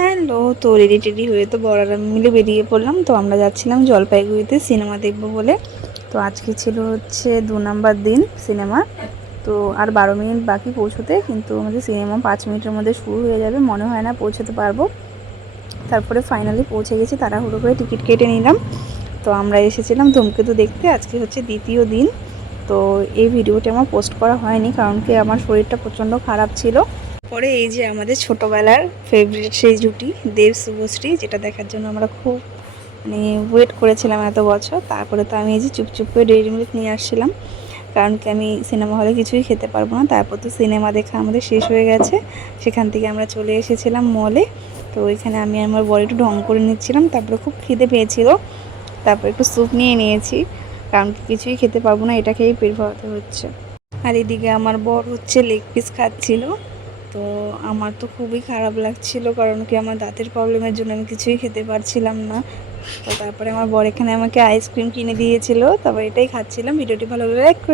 Hello, তো ready teddy হয়ে তো বড়রা মিলে বেরিয়ে পড়লাম। তো আমরা যাচ্ছিলাম জলপাইগুড়িতে সিনেমা দেখবো বলে। তো আজকে ছিল হচ্ছে 2 নম্বর দিন সিনেমা। তো আর 12 মিনিট বাকি পৌঁছতে, কিন্তু আমাদের সিনেমা 5 মিনিটের মধ্যে শুরু হয়ে যাবে, মনে হয় না পৌঁছতে পারবো। তারপরে ফাইনালি পৌঁছে গেছি, তাড়াহুড়ো করে টিকিট কেটে নিলাম। তো আমরা এসেছিলাম ধূমকেতু দেখতে। আজকে হচ্ছে দ্বিতীয় দিন। তো এই ভিডিওটি আমার পোস্ট করা হয়নি, কারণ কি আমার শরীরটা প্রচণ্ড খারাপ ছিল। পরে এই যে আমাদের ছোটোবেলার ফেভারিট সেই জুটি দেব শুভশ্রী, যেটা দেখার জন্য আমরা খুব ওয়েট করেছিলাম এত বছর। তারপরে তো আমি এই যে চুপচুপ করে ডেইরি মিল্ক নিয়ে আসছিলাম, কারণ কি আমি সিনেমা হলে কিছুই খেতে পারবো না। তারপর তো সিনেমা দেখা আমাদের শেষ হয়ে গেছে। সেখান থেকে আমরা চলে এসেছিলাম মলে। তো ওইখানে আমি আমার বর একটু ঢং করে নিচ্ছিলাম। তারপরে খুব খিদে পেয়েছিল, তারপর একটু স্যুপ নিয়ে নিয়েছি, কারণ কিছুই খেতে পারবো না, এটা খেয়েই পেট ভরাতে হচ্ছে। আর এদিকে আমার বর হচ্ছে লেগ পিস খাচ্ছিল। তো আমার তো খুবই খারাপ লাগছিল, কারণ কি আমার দাঁতের প্রবলেমের জন্য আমি কিছুই খেতে পারছিলাম না। তো তারপরে আমার বর এখানে আমাকে আইসক্রিম কিনে দিয়েছিল, তারপর এটাই খাচ্ছিলাম। ভিডিওটি ভালো লাগলে লাইক করে